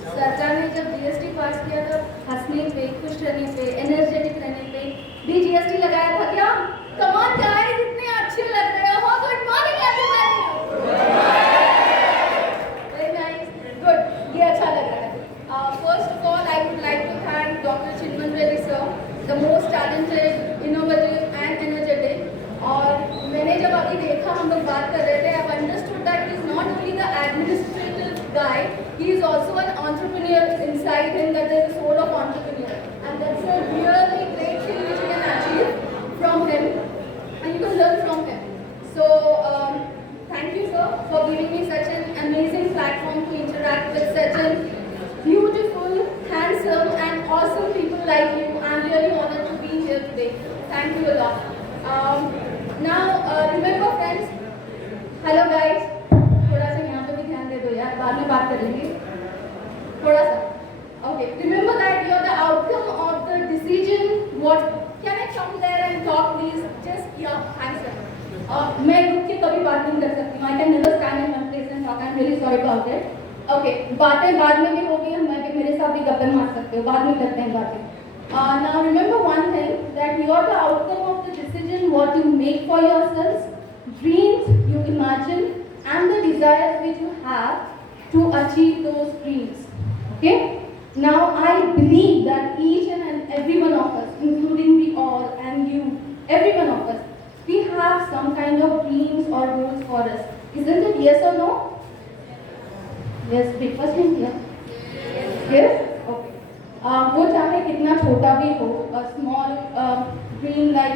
सरकार ने जब जीएसटी पास किया तो हंसने पे, खुश रहने पे, एनर्जेटिक रहने पे भी जीएसटी लगाया था क्या? कम ऑन गाइस, इतने अच्छे लग रहे हो। Good morning everybody. Very nice, good, ये अच्छा लग रहा है। First of all I would like to thank doctor Chinman Reddy sir, the most talented, innovative and energetic. और मैंने जब अभी देखा, हम लोग बात कर रहे थे, I understood that is not only the administrative guy, he is also an entrepreneur inside him, that there is a soul of entrepreneur, and that's a really great thing which you can achieve from him and you can learn from him. So thank you sir for giving me such an amazing platform to interact with such a beautiful, handsome and awesome people like you. I'm really honored to be here today. Thank you a lot. Now remember friends, hello guys, थोड़ा सा यहाँ पे भी ध्यान दे दो यार, बाद में बात करेंगे थोड़ा सा। Okay, remember that you are the outcome of the decision. What can I come there and talk please? Just yeah, thanks sir. मैं रुक के कभी बात नहीं कर सकती हूँ. I can never stand in one place and talk. I'm really sorry about it. Okay, बातें बाद में भी होगी, हम मेरे साथ भी गप्पे मार सकते हो, बाद में करते हैं बातें. Now remember one thing, that you are the outcome of the decision what you make for yourselves, dreams you imagine, and the desires which you have to achieve those dreams. Okay? Now I believe that each and every one of us, including we all and you, every one of us, we have some kind of dreams or goals for us. Isn't it yes or no? Yes, breakfast in here. Yes? Okay. वो चाहे कितना छोटा भी हो, a small dream like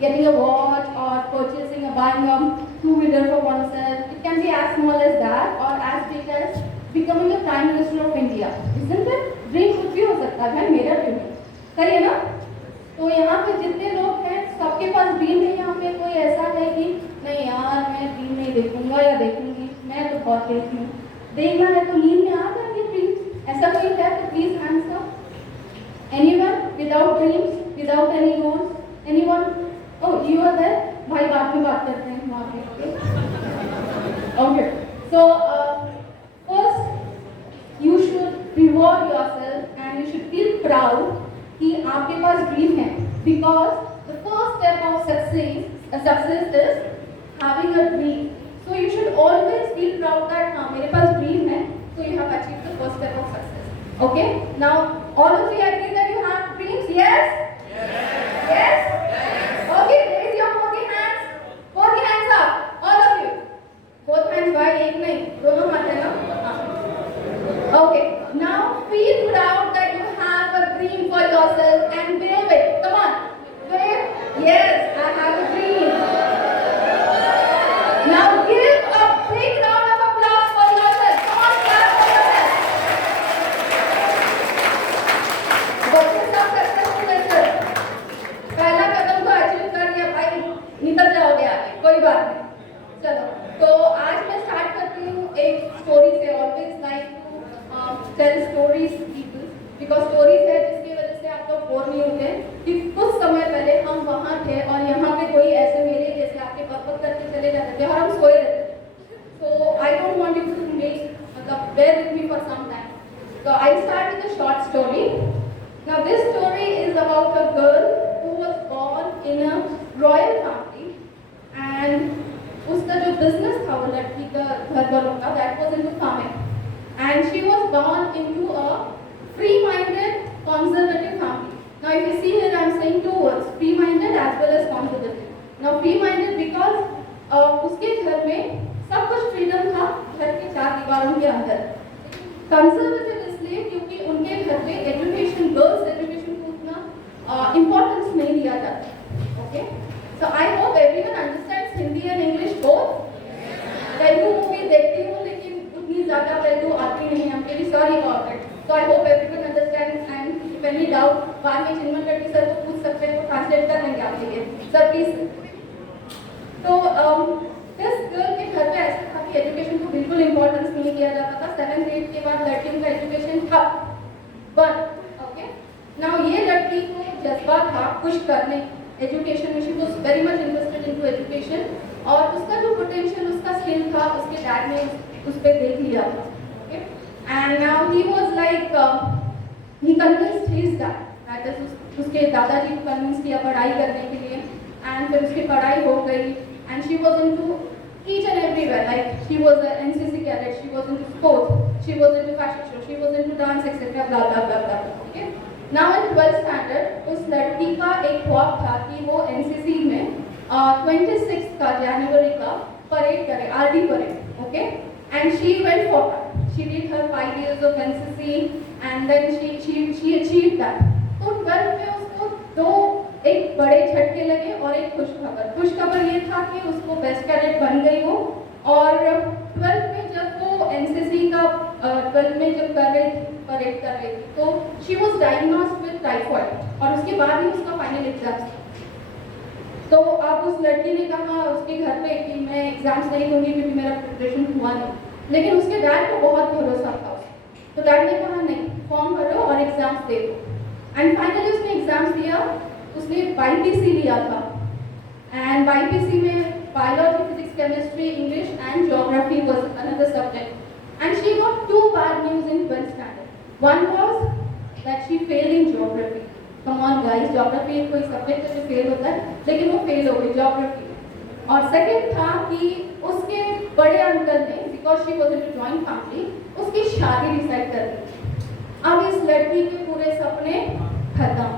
getting a watch or purchasing or buying a two-wheeler for oneself. It can be as small as that or as big as becoming a Prime Minister of India. Isn't it? Dream कुछ भी हो सकता है, मेरा ड्रीम है, करिए ना। तो यहाँ पे जितने लोग हैं सबके पास ड्रीम है। यहाँ पे कोई ऐसा है कि नहीं यार मैं ड्रीम नहीं देखूंगा या देखूंगी, मैं तो बहुत लेट हूँ, देखना है तो नींद में आ जाएंगे ड्रीम, ऐसा कोई है तो please hands up. Anyone without dreams, without any goals? Anyone? Oh, you are there. भाई बाद में बात करते हैं वहाँ पे. Okay. So first you should reward yourself and you should feel proud कि आपके पास dream है, because the first step of success is having a dream. So you should always feel proud that हाँ मेरे पास dream है, so you have achieved the first step of success. Okay? Now all of you agree that you have dreams? Yes? Yes? Yes? Okay, raise your both the hands. Both the hands up. All of you. Both hands wide, एक नहीं, दोनों हाथ है ना? Okay. Now feel proud that you have a dream for yourself and wave it. Come on. Wave. Yes, I have a dream. Now give a big round of applause for yourself. Come on, clap for yourself. बच्चे सब सक्सेसफुल है सर, पहला कदम तो अचीव कर लिया भाई, निकल जाओगे आगे, कोई बात नहीं। चलो, तो आज मैं स्टार्ट करती हूँ एक स्टोरी से। Always like to tell stories people, because stories है जिसकी वजह से आप लोग बोर नहीं होते कि कुछ समय पहले हम वहाँ थे और यहाँ पे कोई ऐसे मेरे जैसे आपके पर्पज करके चले जाते थे और हम सोए रहते थे। So I don't want you to make मतलब bear with me for some time. So I start with a short story. Now this story is about a girl who was born in a royal family and उसका जो business था वो लड़की का घर वालों का, that was into farming, and she was born into a free-minded conservative family. Now if you see here I am saying two words, free-minded as well as conservative. Now free-minded because उसके घर में सब कुछ freedom था घर के चार दीवारों के अंदर। कंजर्वेटिव इसलिए क्योंकि उनके घर में एजुकेशन, गर्ल्स एजुकेशन को उतना इम्पोर्टेंस नहीं दिया जाता। ओके, सो I hope everyone understands Hindi and English both. Telugu मूवी देखती हूँ लेकिन उतनी ज़्यादा तेलुगु आती नहीं है, I am sorry about it. So I hope everyone understands and if any doubt बाद में चिन्मन रेड्डी सर को पूछ सकते हैं, वो ट्रांसलेट कर देंगे आपके लिए। Sir please. तो इस गर्ल के घर पे ऐसा था कि एजुकेशन को बिल्कुल इम्पोर्टेंस नहीं दिया जाता था। 7th 8th के बाद लड़कियों का एजुकेशन था बट ओके। नाउ ये लड़की को जज्बा था कुछ करने एजुकेशन में, she was very much interested into education और उसका जो पोटेंशियल, उसका स्किल था उसके डैड ने उस पर देख लिया था। Okay, And now he was like, he convinced his dad, that is उसके दादाजी को कन्विंस किया पढ़ाई करने के लिए, and फिर उसकी पढ़ाई हो गई, and she was into each and everywhere, like she was an NCC cadet, she was into sports, she was into fashion show, she was into dance, etc. blah blah blah blah. Okay. Now in 12th standard उस लड़की का एक ख्वाब था कि वो NCC में 26 का जनवरी का परेड करे, RD parade. Okay. And she went for that. She did her 5 years of NCC and then she achieved that. तो 12th में उसको दो एक बड़े झटके लगे और एक खुश खबर ये था कि उसको बेस्ट कैडेट बन गई वो. और 12th में जब वो NCC का 12th में जब कर रही थी, परेड कर रही थी, तो she was diagnosed with typhoid और उसके बाद ही उसका फाइनल एग्जाम था. तो अब उस लड़की ने कहा उसके घर पे कि मैं एग्जाम्स नहीं दूंगी क्योंकि मेरा प्रिपरेशन हुआ नहीं. लेकिन उसके डैड को बहुत भरोसा था उसको, तो डैड ने कहा नहीं, फॉर्म भरो और एग्जाम्स दे दो. एंड फाइनली उसने एग्जाम्स दिया. उसने BPC लिया था एंड BPC में biology, physics, chemistry, English and geography was another subject. And she got 2 bad news in 12th standard. One was that she failed in geography. Come on guys, geography एक कोई सब्जेक्ट है जो फेल होता है, लेकिन वो फेल हो गई geography. और सेकंड था कि उसके बड़े अंकल ने, because she was into joint family, उसकी शादी डिसाइड कर दी. अब इस लड़की के पूरे सपने खत्म.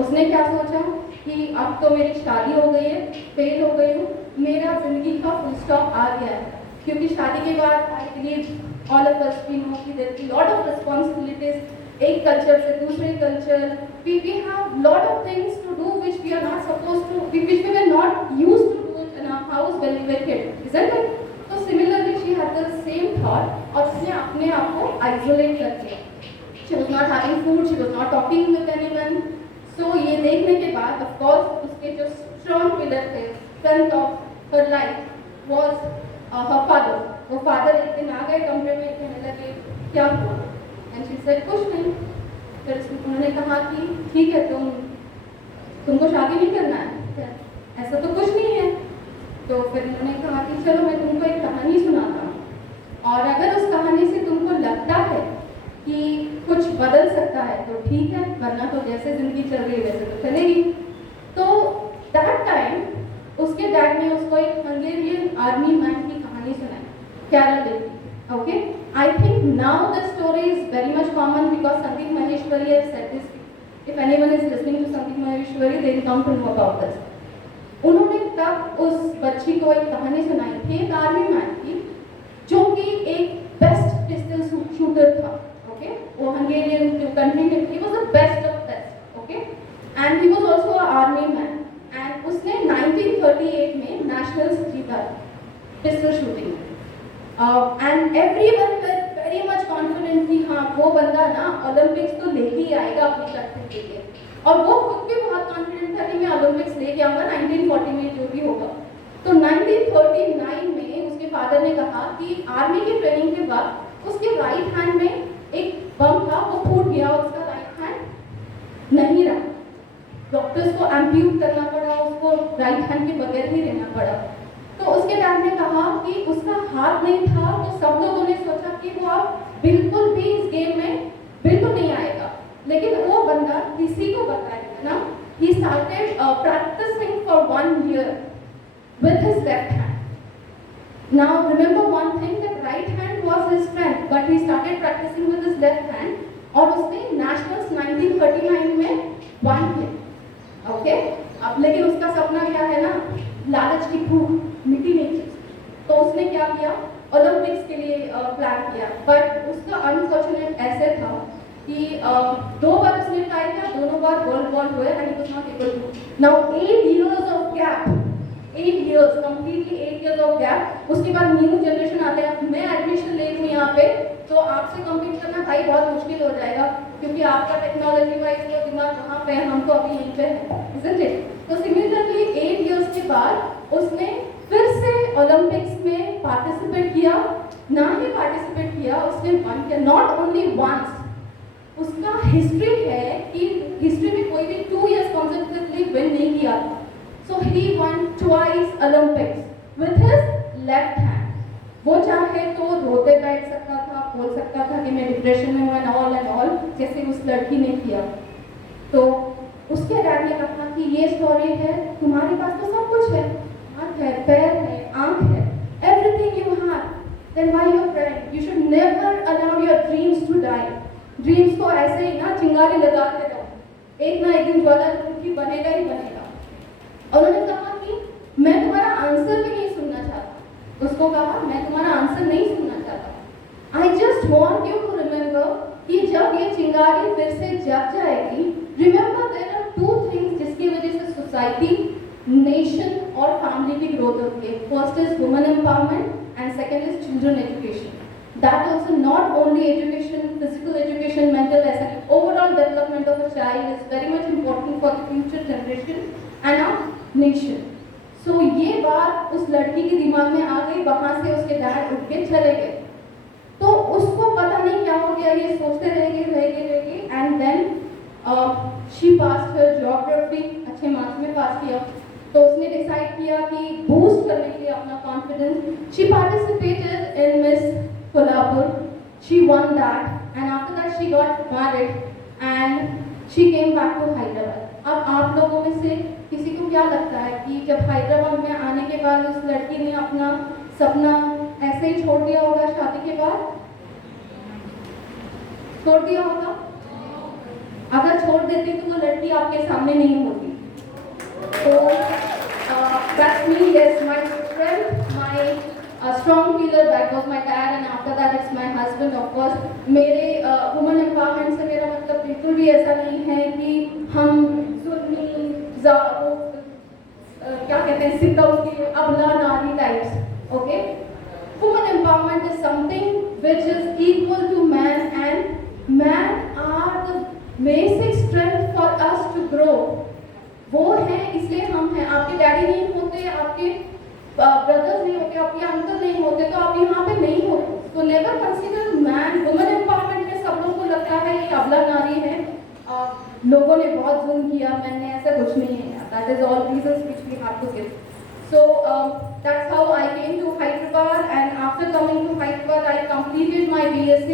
उसने क्या सोचा कि अब तो मेरी शादी हो गई है, फेल हो गई हूँ, मेरा जिंदगी का फुल स्टॉप आ गया है. क्योंकि शादी के बाद I believe all of us we know कि there is lot of responsibilities. एक कल्चर से दूसरे culture, we have lot of things to do which we are not supposed to, which we were not used to do in our house when we were kids, isn't it? So similarly she had the same thought और उसने अपने आप को isolate कर दिया. She was not having food, she was not talking with anyone. So ये देखने के बाद of course उसके जो strong pillar थे, strength of her life was her father. वो father एक दिन आ गए कमरे में, कहने लगे क्या हुआ? And she said कुछ नहीं. फिर उन्होंने कहा कि ठीक है तुमको शादी नहीं करना है, ऐसा तो कुछ नहीं है. तो फिर उन्होंने कहा कि चलो मैं तुमको एक कहानी सुनाता हूँ, और अगर उस कहानी से तुमको लगता है कि कुछ बदल सकता है तो ठीक है, वरना तो जैसे जिंदगी चल रही है वैसे तो चलेगी. तो दैट टाइम उसके डैड ने उसको एक हंगेरियन आर्मी मैन की कहानी सुनाई, Carol. Okay, I think now the story is very much common because Sandeep Maheshwari has said this. If anyone is listening to Sandeep Maheshwari, they will come to know about this. उन्होंने तब उस बच्ची को एक कहानी सुनाई थी एक आर्मी मैन की, जो कि एक बेस्ट पिस्टल शूटर था. Okay, वो हंगेरियन कंट्री में, he was the best of best. Okay, and he was also an army man. And उसने 1938 में नेशनल्स जीता पिस्टल शूटिंग में. And everyone were very much confident कि हाँ वो बंदा ना ओलंपिक्स तो लेके ही आएगा अपनी कंट्री के लिए. और वो खुद भी बहुत कॉन्फिडेंट था कि मैं ओलंपिक्स लेके आऊँगा 1940 में जो भी होगा. तो 1939 में उसके फादर ने कहा कि आर्मी की ट्रेनिंग के बाद उसके राइट हैंड में एक बम था, वो फूट गया, उसका राइट हैंड नहीं रहा. डॉक्टर्स को एम्प्यूट करना पड़ा, उसको राइट हैंड के बगैर ही रहना पड़ा. तो उसके डैड ने कहा कि उसका हाथ नहीं था, तो सब लोगों ने सोचा कि वो अब बिल्कुल भी इस गेम में बिल्कुल नहीं आएगा. लेकिन वो बंदा किसी को बताएगा ना. He started practicing for 1 year with his left hand. Now remember one thing, that right hand was his strength, but he started practicing with his left hand. और उसने नेशनल्स 1939 में वन किया. ओके, अब लेकिन उसका सपना क्या है ना, लालच की भूख मिट्टी नहीं चीज. तो उसने क्या किया, ओलंपिक्स के लिए प्लान किया. बट उसका अनफॉर्चुनेट ऐसे था कि 2 बार उसने ट्राई किया, दोनों बार वर्ल्ड वॉर हुए and he was not able to. Now 8 years of gap, 8 years, completely 8 years of gap. उसके बाद न्यू जनरेशन आते हैं. मैं एडमिशन ले लूँ यहाँ पे तो आपसे कम्पीट करना भाई बहुत मुश्किल हो जाएगा, क्योंकि आपका टेक्नोलॉजी वाइज वो दिमाग कहाँ पे है, हम तो अभी यहीं पे हैं, isn't it? तो सिमिलरली 8 years के बाद उसने फिर से ओलंपिक्स में पार्टिसिपेट किया. ना ही पार्टिसिपेट किया, उसने वन किया, नॉट ओनली वंस. उसका हिस्ट्री है कि हिस्ट्री में कोई भी 2 years consecutively विन नहीं किया. So he won twice Olympics with his left hand. वो चाहे तो रोते बैठ सकता था, बोल सकता था कि मैं डिप्रेशन में हूँ एंड ऑल, जैसे उस लड़की ने किया। तो उसके डैड ने कहा कि ये स्टोरी है, तुम्हारे पास तो सब कुछ है, हाथ है, पैर है, आंख है, everything you have, then why you are crying? You should never allow your dreams to die. Dreams को ऐसे ही ना चिंगारी लगाते रहो, एक ना एक दिन ज्वालामुखी बनेगा ही बनेगा। और उन्होंने कहा कि मैं तुम्हारा आंसर भी नहीं सुनना चाहता। उसको कहा मैं तुम्हारा आंसर नहीं सुनना चाहता। I just want you to remember कि जब ये चिंगारी फिर से जग जाएगी, remember there are two things जिसकी वजह से सोसाइटी, नेशन और फैमिली की ग्रोथ होती है। First is women empowerment and second is children education. That also not only education, physical education, mental lesson, overall development of a child is very much important for the future generation and our nation. So ये बात उस लड़की के दिमाग में आ गई, वहाँ से उसके डैड उठ के चले गए। तो उसको पता नहीं क्या हो गया, ये सोचते रहेगी and then she pass her geography, अच्छे मार्क्स में पास किया। तो उसने डिसाइड किया कि बूस्ट करने के लिए अपना confidence, she participated in miss Kolhapur. She won that, and after that she got married, and she came back to Hyderabad. अब आप लोगों में से किसी को क्या लगता है कि जब हैदराबाद में आने के बाद उस लड़की ने अपना सपना ऐसे ही छोड़ दिया होगा? शादी के बाद छोड़ दिया होगा? अगर छोड़ देती तो वो लड़की आपके सामने नहीं होती। तो that's me, yes, my strength, my a strong pillar, that was my dad, and after that it's my husband, of course. मेरे women empowerment से मेरा मतलब बिल्कुल भी ऐसा नहीं है कि हम जुल्मी क्या कहते हैं, सिद्धों की अबला नारी types, okay? Women empowerment is something which is equal to man, and man are the basic strength for us to grow. वो है इसलिए हम हैं। आपके डैडी नहीं होते, आपके ब्रदर्स नहीं होते, आपके अंकल नहीं होते, तो आप यहाँ पे नहीं होते। तो never consider man. Women empowerment में सब लोगों को लगता है ये अबला नारी है, लोगों ने बहुत जुल्म किया, मैंने ऐसा कुछ नहीं है। That is all reasons which we have to give. So that's how I came to Hyderabad, and after coming to Hyderabad, I completed my BSc.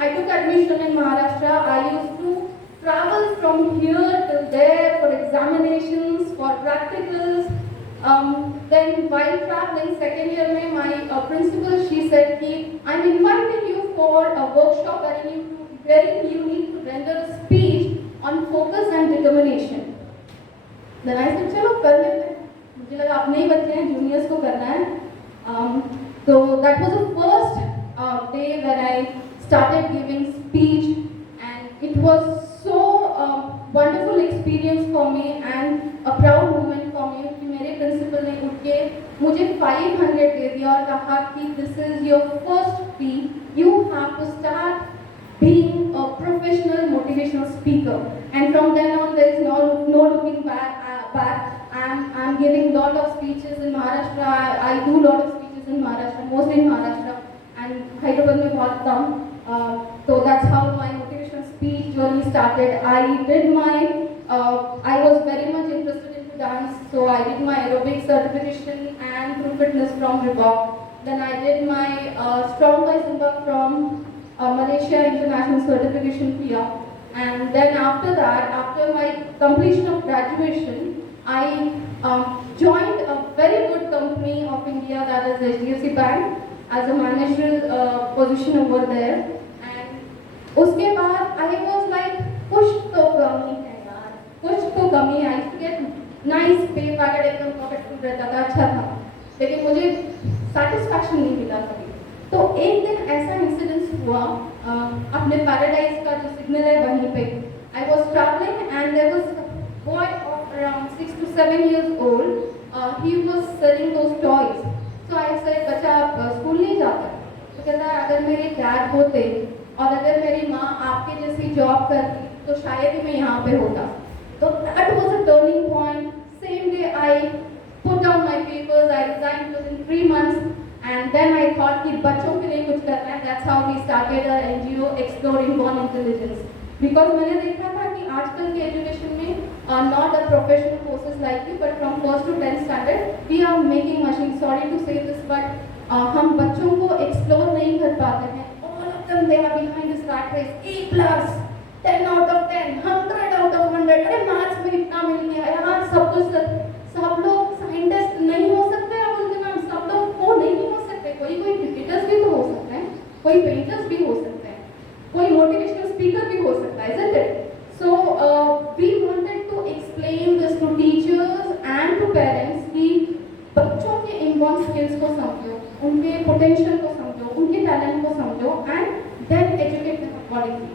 I took admission in Maharashtra. I used to travel from here to there for examinations, for practicals. Then while traveling, second year में my principal, she said कि I'm inviting you for a workshop wherein you need to render a speech on focus and determination. Then I said चलो कर लेते हैं। मुझे लगा अपने ही बच्चे हैं, जूनियर्स को करना है। So that was the first day when I started giving speech, and it was so wonderful experience for me and a proud moment for me कि मेरे प्रिंसिपल ने उठ के मुझे 500 दे दिया और कहा कि this is your first fee, you have to start being a professional motivational speaker, and from then on there is no looking back. I'm giving lot of speeches in Maharashtra. I do lot of speeches in Maharashtra, mostly in Maharashtra, and Hyderabad में बहुत कम. So that's how my motivational speech journey started. I was very much interested in dance, so I did my aerobic certification and group fitness from Reebok. Then I did my strong by Zumba from Malaysia International Certification here. And then after that, after my completion of graduation, I joined a very good company of India, that is HDFC Bank, as a managerial position over there. And उसके बाद I was like, कुछ तो कमी है यार, कुछ तो कमी है। I used to get nice pay packet, एकदम प्रॉफिटफुल रहता था, अच्छा था, लेकिन मुझे satisfaction नहीं मिला कभी। तो एक दिन ऐसा इंसिडेंस हुआ, अपने पैराडाइज का जो सिग्नल है वहीं पे I was traveling, and there was a boy of around 6 to 7 years old. He was selling those toys. So I said, बच्चा आप स्कूल नहीं जाता? तो कहता है अगर मेरे डैड होते और अगर मेरी माँ आपके जैसी जॉब करती तो शायद ही मैं यहाँ पे होता। तो that was a turning point. Same day I put down my papers. I resigned within 3 months. And then I thought कि बच्चों के लिए कुछ करना है. That's how we started our NGO Exploring Born Intelligence. Because मैंने देखा था कि आजकल के एजुकेशन में not a professional courses like you, but from 1st to 10th standard we are making machines. Sorry to say this, but हम बच्चों को एक्सप्लोर नहीं कर पाते हैं। All of them they are behind this rat race, A+, 10 out of 10, 100 out of 100, अरे मैथ्स में इतना मिल गया यार, सब कुछ सब लोग साइंटिस्ट नहीं हो सकते, आप बोलते मैम सब लोग वो नहीं हो सकते, कोई कोई क्रिकेटर्स भी तो हो सकते हैं, कोई पेंटर्स भी हो सकते हैं, कोई मोटिवेशनल स्पीकर भी हो सकता है, isn't it? So we wanted to explain this to teachers and to parents कि बच्चों के इनबॉर्न स्किल्स को समझो, उनके पोटेंशियल को समझो, उनके टैलेंट को समझो and then educate them accordingly.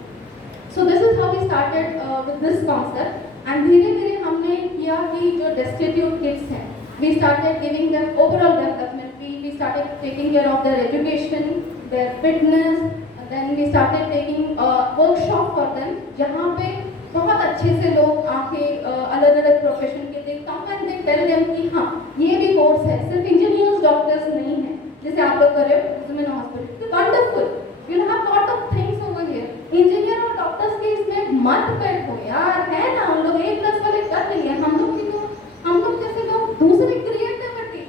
So this is how we started with this concept. And धीरे-धीरे हमने किया कि जो destitute kids हैं, we started giving them overall development. We started taking care of their education, their fitness. And then we started taking workshop for them, जहाँ पे बहुत अच्छे से लोग आके अलग-अलग प्रोफेशन के they come and they tell them कि हाँ ये भी कोर्स है, सिर्फ इंजीनियर्स डॉक्टर्स नहीं है, जैसे आप लोग कर रहे हो ज़मीन hospital, wonderful. You have lot of things over here. Engineer और डॉक्टर्स के इसमें मत बैठो यार, है ना, हम लोग A+ वाले कर लेंगे, हम लोग जैसे लोग दूसरे creativity.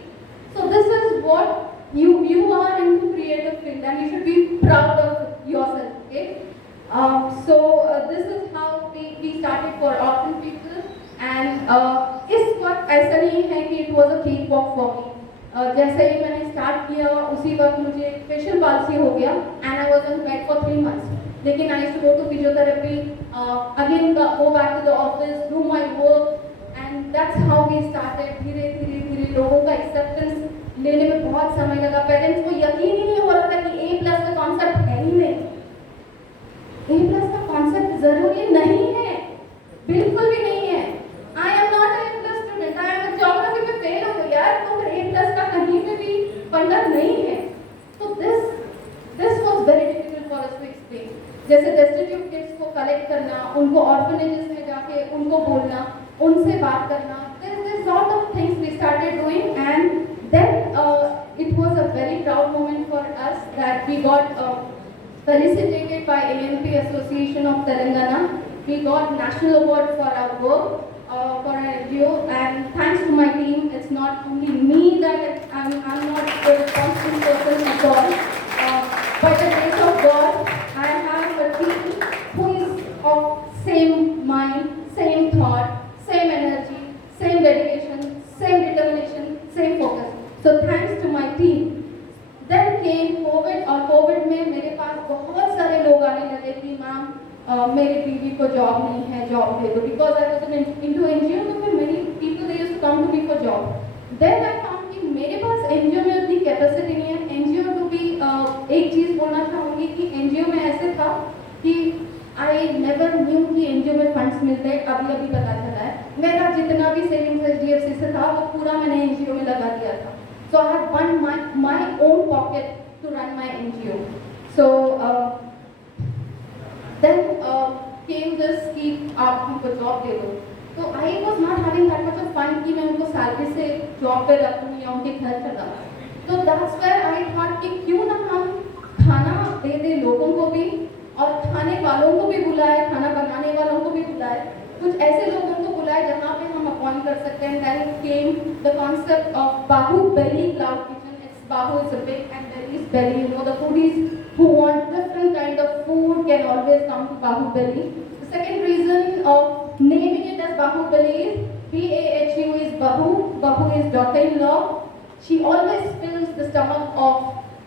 So this is what you are into creative field and you should be proud of yourself. Okay. So this is how we started for orphan people and इस वक्त ऐसा नहीं है कि it was a cakewalk for me. जैसे ही मैंने स्टार्ट किया उसी वक्त मुझे फेशियल पाल्सी हो गया and I was on bed for 3 months. लेकिन I used to go to physiotherapy, again go back to the office, do my work and that's how we started. धीरे लोगों का एक्सेप्टेंस लेने में बहुत समय लगा, पेरेंट्स को यकीन ही नहीं हो रहा था कि A+ का कॉन्सेप्ट है ही नहीं, A+ का कॉन्सेप्ट जरूरी नहीं है, बिल्कुल भी नहीं है. I am not an A+ student, I am a geography में फेल हो गई यार, तो फिर A+ का कहीं पे भी पंडर नहीं है. तो this was very difficult for us to explain. जैसे destitute kids को कलेक्ट करना, उनको orphanages में जाके उनको बोलना, उनसे बात करना, there's lot of things we started doing and then it was a very proud moment for us that we got felicitated by ANP Association of Telangana. We got national award for our work for an NGO and thanks to my team. It's not only me that I'm not the responsible person at all. By the grace of God, I have a team who is of same mind, same thought, same energy, same dedication, same determination, same focus. So thanks to my team. Then came COVID और COVID में मेरे पास बहुत सारे लोग आने लगे कि मैम मेरे बीवी को जॉब नहीं है, जॉब दे दो, because I was into NGO, तो फिर many people they used to come to me for job. Then I found कि मेरे पास NGO में उतनी कैपेसिटी नहीं है. NGO to be एक चीज़ बोलना चाहूँगी कि NGO में ऐसे था कि I never knew कि NGO में फंड्स मिलते हैं, अभी पता चला है. मेरा जितना भी सेविंग्स HDFC से था वो पूरा मैंने NGO में लगा दिया था. So I had won my own pocket to run my NGO. So then came this कि आप हमको जॉब दे दो. तो I was not having that much of fun कि मैं उनको सैलरी से जॉब पे रखूँ या उनके घर चला. तो that's where I thought कि क्यों ना हम खाना दे दे लोगों को भी और खाने वालों को भी बुलाए, खाना बनाने वालों को भी बुलाए, कुछ ऐसे लोगों को बुलाए जहाँ पे हम अपॉइंट कर सकते हैं. Then came the concept of Bahubali Cloud Kitchen. It's Bahu is a big and Belly is belly. You know, the foodies who want different kind of food can always come to Bahubali. The second reason of naming it as Bahubali is BAHU is Bahu. Bahu is daughter-in-law. She always fills the stomach of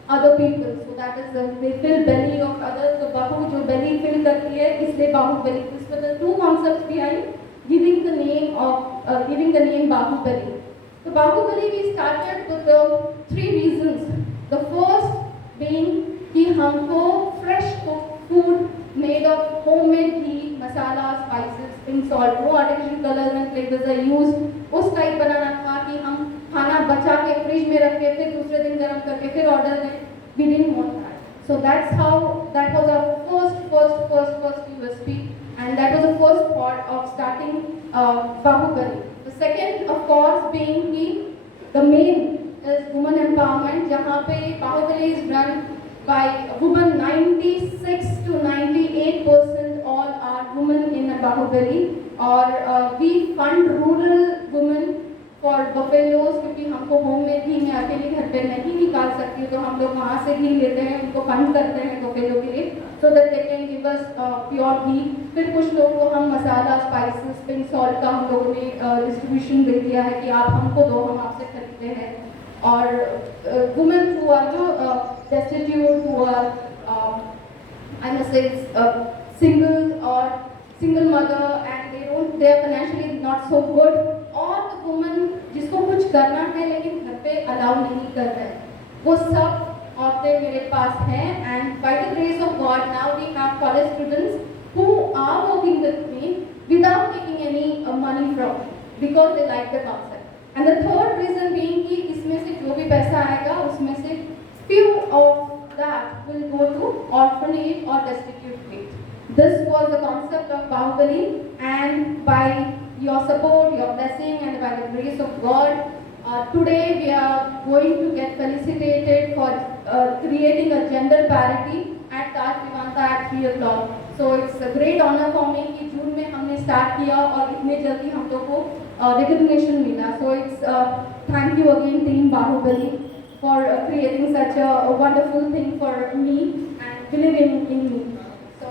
other people. So that is they fill belly of others. So Bahu जो belly fill करती है, इसलिए Bahubali. These were the two concepts behind giving the name Bahubali. So Bahubali we started with the 3 reasons. The first being कि हमको fresh cooked food made of homemade ghee, masala, spices, pink salt, no artificial colors and flavors are used. उस टाइप बनाना था कि हम खाना बचा के फ्रिज में रख के फिर दूसरे दिन गर्म करके फिर ऑर्डर दें. We didn't want that. So that was our first USP and that was the first part of starting Bahubali. The second of course being the main is women empowerment, जहाँ पे Bahubali is run by women. 96 to 98% all are women in Bahubali. और we fund rural women for buffaloes, क्योंकि हमको होम में घी मैं अकेले घर पे नहीं निकाल सकती, तो हम लोग वहाँ से घी लेते हैं, उनको फंड करते हैं बफेलो के लिए, so that they can give us pure ghee. फिर कुछ लोगों को हम मसाला, स्पाइसेस, पिंक सॉल्ट का हम लोगों ने डिस्ट्रीब्यूशन दे दिया है कि आप हमको दो, हम आपसे खरीदते हैं। और women who are destitute, who are I must say single or single mother and they are financially not so good, और the woman जिसको कुछ करना है लेकिन घर पे अलाउ नहीं कर रहे, वो सब औरतें मेरे पास हैं। And by the grace of God now we have college students who are working with me without taking any money from me because they like the concept. And the third reason being कि इसमें से जो भी पैसा आएगा उसमें से few of that will go to orphanage or destitute kids. This was the concept of Bahubali, and by your support, your blessing, and by the grace of God, today we are going to get felicitated for creating a gender parity at Taj Vivanta at 3 o'clock. So it's a great honor for me कि जून में हमने स्टार्ट किया और इतने जल्दी हम लोग को recognition मिला. So it's thank you again team Bahubali for creating such a wonderful thing for me and believing in me. So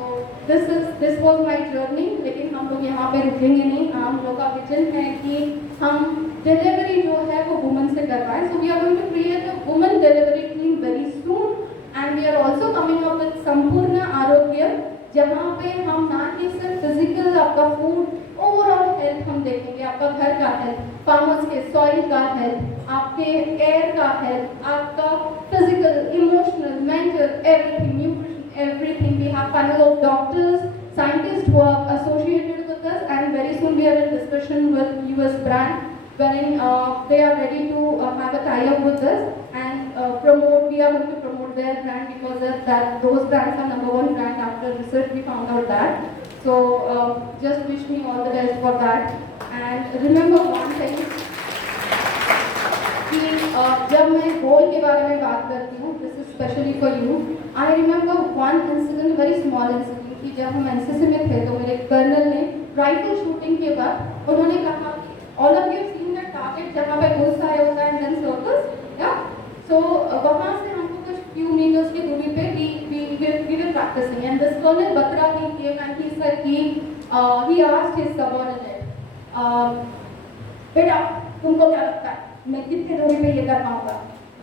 this was my journey. लेकिन हम लोग यहाँ पे रुकेंगे नहीं. हम लोग का विजन है कि हम डिलीवरी जो है वो वुमेन से करवाएं. So we are going to create a women delivery team very soon, and we are also coming up with संपूर्ण आरोग्य, जहाँ पे हम ना ही सिर्फ फिजिकल आपका फूड, ओवरऑल हेल्थ हम देखेंगे, आपका घर का हेल्थ, फार्मर्स के सॉइल का हेल्थ, आपके एयर का हेल्थ, आपका physical, emotional, mental, everything, nutrition, everything. We have panel of doctors, scientists who are associated with us, and very soon we are in discussion with US brand wherein they are ready to have a tie-up with us and promote. We are going to promote their brand because that those brands are number one brand. After research we found out that. So just wish me all the best for that. And remember one thing कि जब मैं गोल के बारे में बात करती हूँ, this is specially for you. I remember one incident, very small incident, कि जब हम एनसीसी में थे तो मेरे कर्नल ने राइफल शूटिंग के बाद उन्होंने कहा कि all of you have seen that target जहाँ पे bullseye होता है and then circles, yeah. So वहाँ से हमको कुछ few meters की दूरी पे we were practicing, and this Colonel Batra he came and he said कि he asked his subordinate, बेटा तुमको क्या लगता है मैं कितने दूरी पे ये कर पाऊंगा?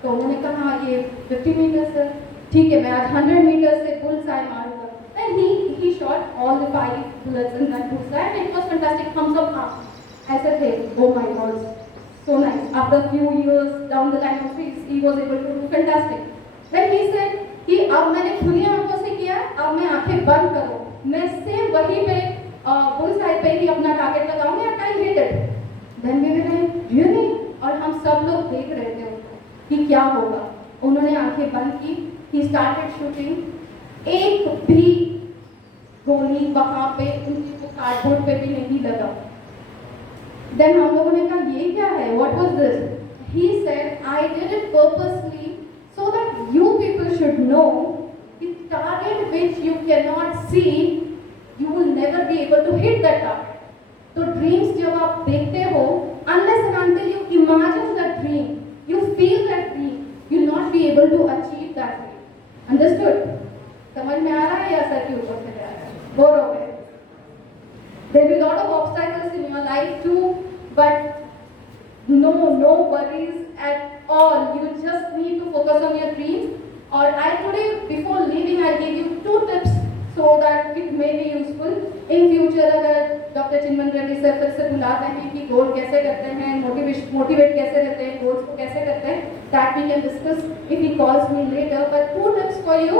तो उन्होंने कहा ये 50 मीटर्स है. ठीक है, मैं आज 100 मीटर से bullseye मारूंगा. And he shot all the 5 bullets in that bullseye, and it was fantastic. Thumbs up. ऐसे थे. Oh my God, so nice. After a few years down the line of his, he was able to do fantastic. Then he said कि अब मैंने खुली आंखों से किया, अब मैं आंखें बंद करो, मैं सेम वहीं पे bullseye पे ही अपना टारगेट लगाऊंगा and I hit it. Then we were like, really? और हम सब लोग देख रहे थे उसको कि क्या होगा. उन्होंने आंखें बंद की. He started shooting. एक भी गोली वहाँ पे उनकी वो कार्डबोर्ड पे भी नहीं लगा. Then हम लोगों ने कहा ये क्या है? What was this? He said, I did it purposely so that you people should know the target which you cannot see, you will never be able to hit that target. तो ड्रीम्स जब आप देखते हो, unless and until you imagine that dream, you feel that dream, you'll not be able to achieve that dream. Understood? समझ में आ रहा है या सर के ऊपर से जा रहा है? बोर हो गए? There will be a lot of obstacles in your life too, but no worries at all. You just need to focus on your dreams. और I today before leaving I gave you 2 tips so that it may be useful in future. अगर डॉक्टर चिन्मन रेड्डी सर फिर से बुलाते हैं कि गोल कैसे करते हैं, मोटिवेट कैसे रहते हैं, गोल्स को कैसे करते हैं, that we can discuss if he calls me later. But 2 tips for you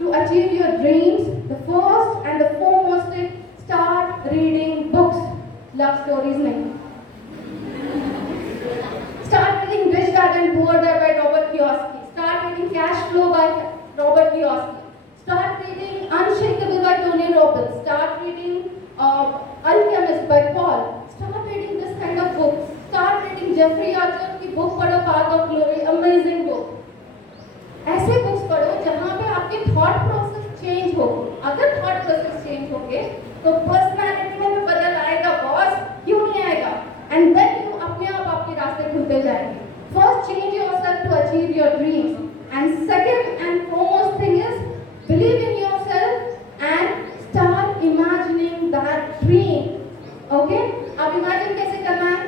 to achieve your dreams. The first and the foremost is start reading books. Love stories नहीं. Start reading Rich Dad and Poor Dad by Robert Kiyosaki. Start reading Cash Flow by Robert Kiyosaki. Start reading Unshakable by Tony Robbins. Start reading Alchemist by Paul. Start reading this kind of books. Start reading Jeffrey Archer की book पढ़ो, Path of Glory, amazing book. ऐसे बुक्स पढ़ो जहाँ पे आपके thought process change हो. अगर thought process change होंगे तो पर्सनालिटी में भी बदल आएगा बॉस, क्यों नहीं आएगा? एंड देन यू अपने आप आपके achieve your dreams. And second and foremost thing is believe in yourself and start imagining that dream. Okay? अब imagine कैसे करना है?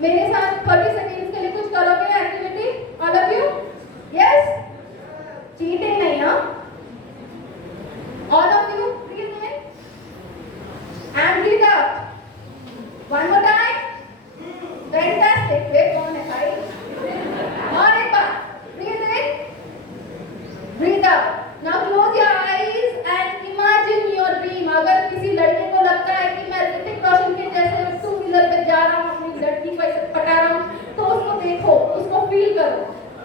मेरे साथ 30 seconds के लिए कुछ करोगे activity? All of you? Yes? Cheating नहीं हाँ? All of you? Breathe in and breathe out. One more time. Fantastic. Wait, कौन है भाई? और एक बार. Breathe in. Breathe out. Now close your eyes and imagine your dream. अगर किसी लड़के को लगता है कि मैं ऋतिक रोशन के जैसे टू व्हीलर पे जा रहा हूँ, अपनी लड़की को ऐसे पटा रहा हूँ, तो उसको देखो, उसको फील करो.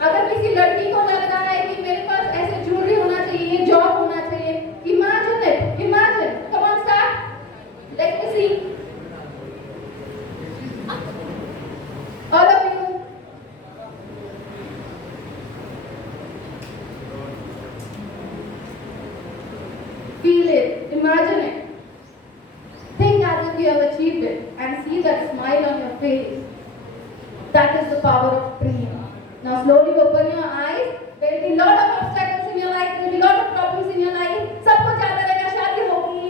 अगर किसी लड़की को लग रहा है कि मेरे पास ऐसे ज्वेलरी होना चाहिए, ये जॉब होना चाहिए, imagine it. Imagine. Come on, start. Let me see. All of you. Feel it, imagine it. Think as if you have achieved it and see that smile on your face. That is the power of dream. Now slowly open your eyes. There will be lot of obstacles in your life, there will be lot of problems in your life. सब कुछ आता रहेगा, शादी होगी,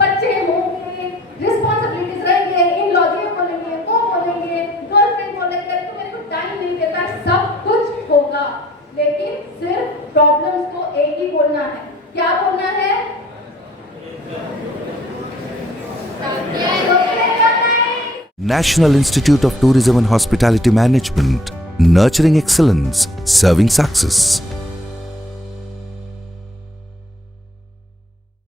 बच्चे होंगे, responsibilities रहेंगे, in-laws ये बोलेंगे, वो बोलेंगे, girlfriend बोलेंगे, तुम्हें तो टाइम नहीं देता, सब कुछ होगा. लेकिन सिर्फ प्रॉब्लम्स को एक ही बोलना है. क्या बोलना है? National Institute of Tourism and Hospitality Management, nurturing excellence, serving success.